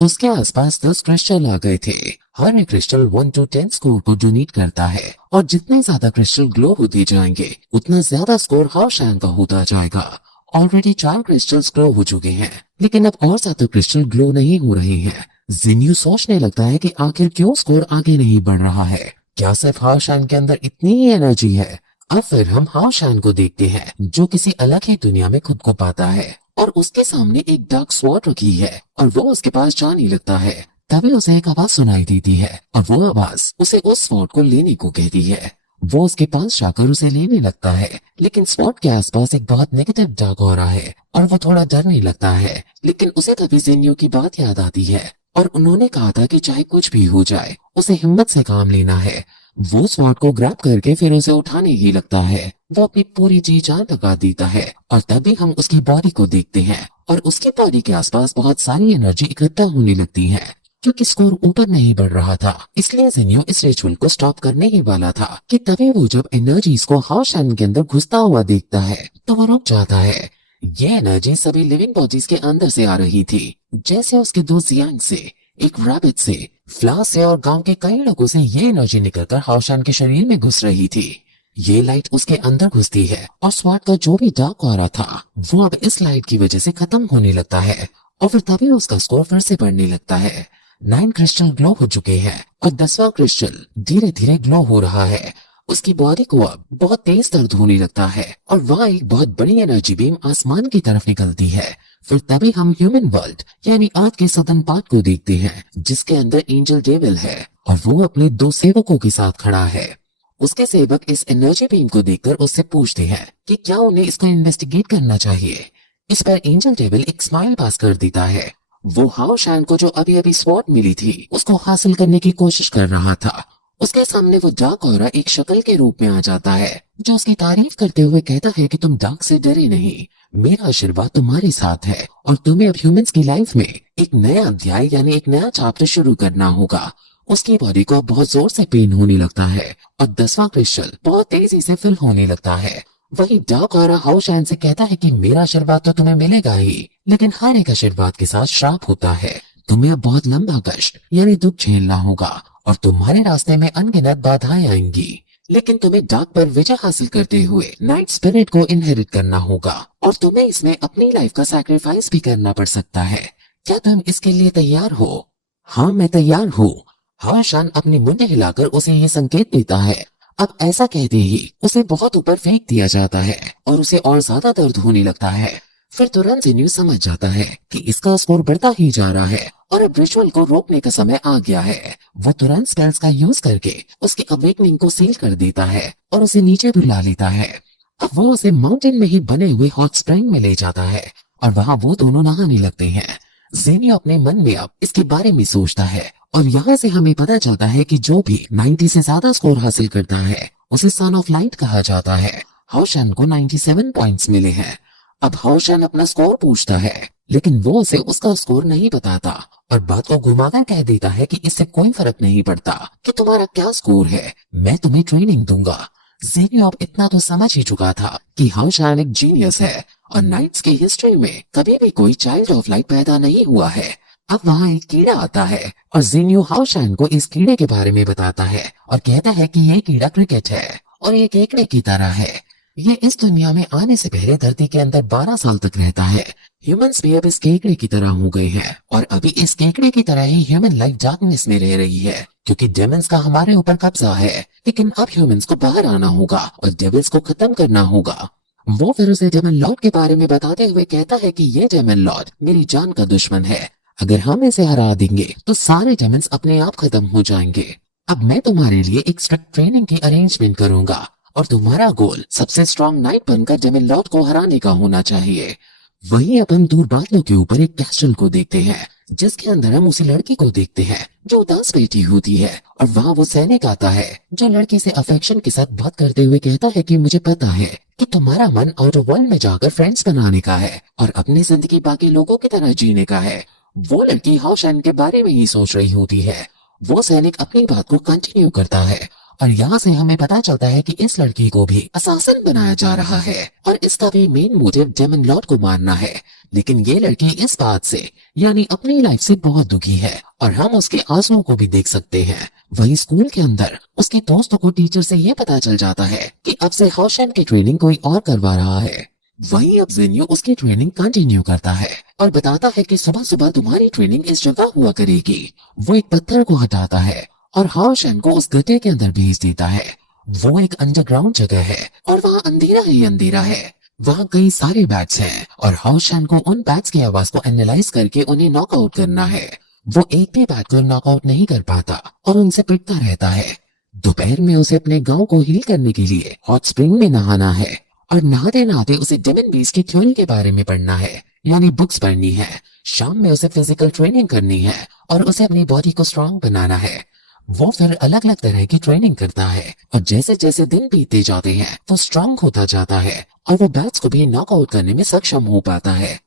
उसके आसपास 10 क्रिस्टल आ गए थे। हर एक क्रिस्टल 1 to 10 स्कोर को डोनेट करता है और जितने ज्यादा क्रिस्टल ग्लो होते जाएंगे उतना ज्यादा स्कोर हाओशैन का होता जाएगा। ऑलरेडी 4 क्रिस्टल्स ग्लो हो चुके हैं, लेकिन अब और ज्यादा क्रिस्टल ग्लो नहीं हो रहे हैं। जिन्यू सोचने लगता है कि आखिर क्यों स्कोर आगे नहीं बढ़ रहा है। क्या सिर्फ हाओशैन के अंदर इतनी ही एनर्जी है? अब फिर हम हाओशैन को देखते हैं जो किसी अलग ही दुनिया में खुद को पाता है और उसके सामने एक डार्क स्वॉर्ड रखी है और वो उसके पास जाने लगता है। तभी उसे एक आवाज सुनाई देती है और वो आवाज उसे उस स्वॉर्ड को लेने को कहती है। वो उसके पास जाकर उसे लेने लगता है, लेकिन स्वॉर्ड के आसपास एक बहुत नेगेटिव डार्क हो रहा है और वो थोड़ा डरने लगता है। लेकिन उसे तभी जेन्यू की बात याद आती है और उन्होंने कहा था कि चाहे कुछ भी हो जाए उसे हिम्मत से काम लेना है। वो स्वॉर्ड को ग्रैब करके फिर उसे उठाने ही लगता है। वो अपनी पूरी जी जान लगा देता है और तभी हम उसकी बॉडी को देखते हैं और उसकी बॉडी के आसपास बहुत सारी एनर्जी इकट्ठा होने लगती है। क्योंकि स्कोर ऊपर नहीं बढ़ रहा था, इसलिए जेन्यू इस रिचुअल को स्टॉप करने ही वाला था कि तभी वो जब एनर्जीज को हाओशैन के अंदर घुसता हुआ देखता है तो वो रुक जाता है। ये एनर्जी सभी लिविंग बॉडीज के अंदर से आ रही थी, जैसे उसके दो जियांग से, एक रैबिट से, फ्ला से और गांव के कई लोगों से ये एनर्जी निकलकर हाओशैन के शरीर में घुस रही थी। ये लाइट उसके अंदर घुसती है और स्वाट का जो भी डार्क ऑरा था वो अब इस लाइट की वजह से खत्म होने लगता है और फिर तभी उसका स्कोर फिर से बढ़ने लगता है। 9 क्रिस्टल ग्लो हो चुके हैं और 10वां क्रिस्टल धीरे धीरे ग्लो हो रहा है। उसकी बॉडी को अब बहुत तेज दर्द होने लगता है और वहाँ एक बहुत बड़ी एनर्जी बीम आसमान की तरफ निकलती है। फिर तभी हम ह्यूमन वर्ल्ड यानी अर्थ के सदर्न पार्ट को देखते हैं, जिसके अंदर एंजल डेविल है और वो अपने 2 सेवकों के साथ खड़ा है। उसके सेवक इस एनर्जी बीम को देखकर उससे पूछते हैं कि क्या उन्हें इसको इन्वेस्टिगेट करना चाहिए। इस पर एंजल डेविल एक स्माइल पास कर देता है। वो हाओशैन को जो अभी अभी स्वॉर्ड मिली थी उसको हासिल करने की कोशिश कर रहा था। उसके सामने वो डार्क ऑरा एक शक्ल के रूप में आ जाता है जो उसकी तारीफ करते हुए कहता है कि तुम डार्क से डरे नहीं, मेरा आशीर्वाद तुम्हारे साथ है और तुम्हें अब ह्यूमंस की लाइफ में एक नया अध्याय यानी एक नया चैप्टर शुरू करना होगा। उसकी बॉडी को बहुत जोर से पेन होने लगता है और 10वां क्रिस्टल बहुत तेजी से फिल होने लगता है। वही डार्क ऑरा हाओशैन से कहता है कि मेरा आशीर्वाद तो तुम्हें मिलेगा ही, लेकिन हर एक आशीर्वाद के साथ श्राप होता है। तुम्हें अब बहुत लंबा कष्ट यानी दुख झेलना होगा और तुम्हारे रास्ते में अनगिनत बाधाएं आएंगी, लेकिन तुम्हें डार्क पर विजय हासिल करते हुए नाइट स्पिरिट को इनहेरिट करना होगा और तुम्हें इसमें अपनी लाइफ का सैक्रिफाइस भी करना पड़ सकता है। क्या तुम इसके लिए तैयार हो? हाँ, मैं तैयार हूँ। हाओशैन अपनी मुंडी हिलाकर उसे ये संकेत देता है। अब ऐसा कहते ही उसे बहुत ऊपर फेंक दिया जाता है और उसे और ज्यादा दर्द होने लगता है। फिर तुरंत जेन्यू समझ जाता है कि इसका स्कोर बढ़ता ही जा रहा है और अब रिचुअल को रोकने का समय आ गया है। वो तुरंत स्पेल्स का यूज करके उसकी अवेकनिंग को सील कर देता है और उसे नीचे बुला लेता है। अब वो उसे माउंटेन में ही बने हुए हॉट स्प्रिंग में ले जाता है और वहाँ वो दोनों नहाने लगते हैं। जेनियो अपने मन में अब इसके बारे में सोचता है और यहाँ से हमें पता चलता है कि जो भी 90 से ज्यादा स्कोर हासिल करता है उसे सन ऑफ लाइट कहा जाता है। हाओशैन को 97 पॉइंट्स मिले हैं। अब हाओशैन अपना स्कोर पूछता है, लेकिन वो उसे उसका स्कोर नहीं बताता और बात को घुमाकर कह देता है कि इससे कोई फर्क नहीं पड़ता कि तुम्हारा क्या स्कोर है, मैं तुम्हें ट्रेनिंग दूंगा। जेनियो अब इतना तो समझ ही चुका था कि हाओशैन एक जीनियस है और नाइट्स की हिस्ट्री में कभी भी कोई चाइल्ड ऑफ लाइट पैदा नहीं हुआ है। अब वहाँ एक कीड़ा आता है और जेनियो हाओशैन को इस कीड़े के बारे में बताता है और कहता है कि ये कीड़ा क्रिकेट है और ये केकड़े की तरह है। ये इस दुनिया में आने से पहले धरती के अंदर 12 साल तक रहता है। ह्यूमंस भी अब इस केकड़े की तरह हो गए हैं और अभी इस केकड़े की तरह ही ह्यूमन लाइफ डार्कनेस में रह रही है क्योंकि डेमंस का हमारे ऊपर कब्जा है। लेकिन अब ह्यूमंस को बाहर आना होगा और डेविल्स को खत्म करना होगा। वो फिर उसे डेमन लॉर्ड के बारे में बताते हुए कहता है कि ये डेमन लॉर्ड मेरी जान का दुश्मन है। अगर हम इसे हरा देंगे तो सारे डेमंस अपने आप खत्म हो जाएंगे। अब मैं तुम्हारे लिए एक स्ट्रिक्ट ट्रेनिंग की अरेंजमेंट करूंगा और तुम्हारा गोल सबसे स्ट्रॉन्ग नाइट बनकर डेमन लॉर्ड को हराने का होना चाहिए। वहीं अब हम दूर बादलों के ऊपर एक कैस्टल को देखते हैं जिसके अंदर हम उसी लड़की को देखते हैं जो उदास बैठी होती है और वहाँ वो सैनिक आता है जो लड़की से अफेक्शन के साथ बात करते हुए कहता है कि मुझे पता है कि तुम्हारा मन आउटर वर्ल्ड में जाकर फ्रेंड्स बनाने का है और अपनी जिंदगी बाकी लोगों की तरह जीने का है। वो लड़की हाओशैन के बारे में ही सोच रही होती है। वो सैनिक अपनी बात को कंटिन्यू करता है और यहाँ से हमें पता चलता है कि इस लड़की को भी असासिन बनाया जा रहा है और इसका भी मेन मोटिव डेमन लॉर्ड को मारना है। लेकिन ये लड़की इस बात से यानी अपनी लाइफ से बहुत दुखी है और हम उसके आंसुओं को भी देख सकते हैं। वहीं स्कूल के अंदर उसके दोस्तों को टीचर से ये पता चल जाता है कि अब से हाउशैन की ट्रेनिंग कोई और करवा रहा है। वहीं अब जेनियो उसकी ट्रेनिंग कंटिन्यू करता है और बताता है कि सुबह सुबह तुम्हारी ट्रेनिंग इस जगह हुआ करेगी। वो एक पत्थर को हटाता है और हाउशैन को उस गड्ढे के अंदर भेज देता है। वो एक अंडरग्राउंड जगह है और वहाँ अंधेरा ही अंधेरा है। वहाँ कई सारे बैट्स हैं और हाउशैन को उन बैट्स की आवाज को एनालाइज करके उन्हें नॉकआउट करना है। वो एक भी बैट को नॉकआउट नहीं कर पाता और उनसे पिटता रहता है। दोपहर में उसे अपने गांव को हील करने के लिए हॉट स्प्रिंग में नहाना है और नहाते नहाते उसे डेमन बीस्ट की थ्योरी के बारे में पढ़ना है यानी बुक्स पढ़नी है। शाम में उसे फिजिकल ट्रेनिंग करनी है और उसे अपनी बॉडी को स्ट्रांग बनाना है। वो फिर अलग अलग तरह की ट्रेनिंग करता है और जैसे जैसे दिन बीतते जाते हैं वो स्ट्रांग होता जाता है और वो बैट्स को भी नॉकआउट करने में सक्षम हो पाता है।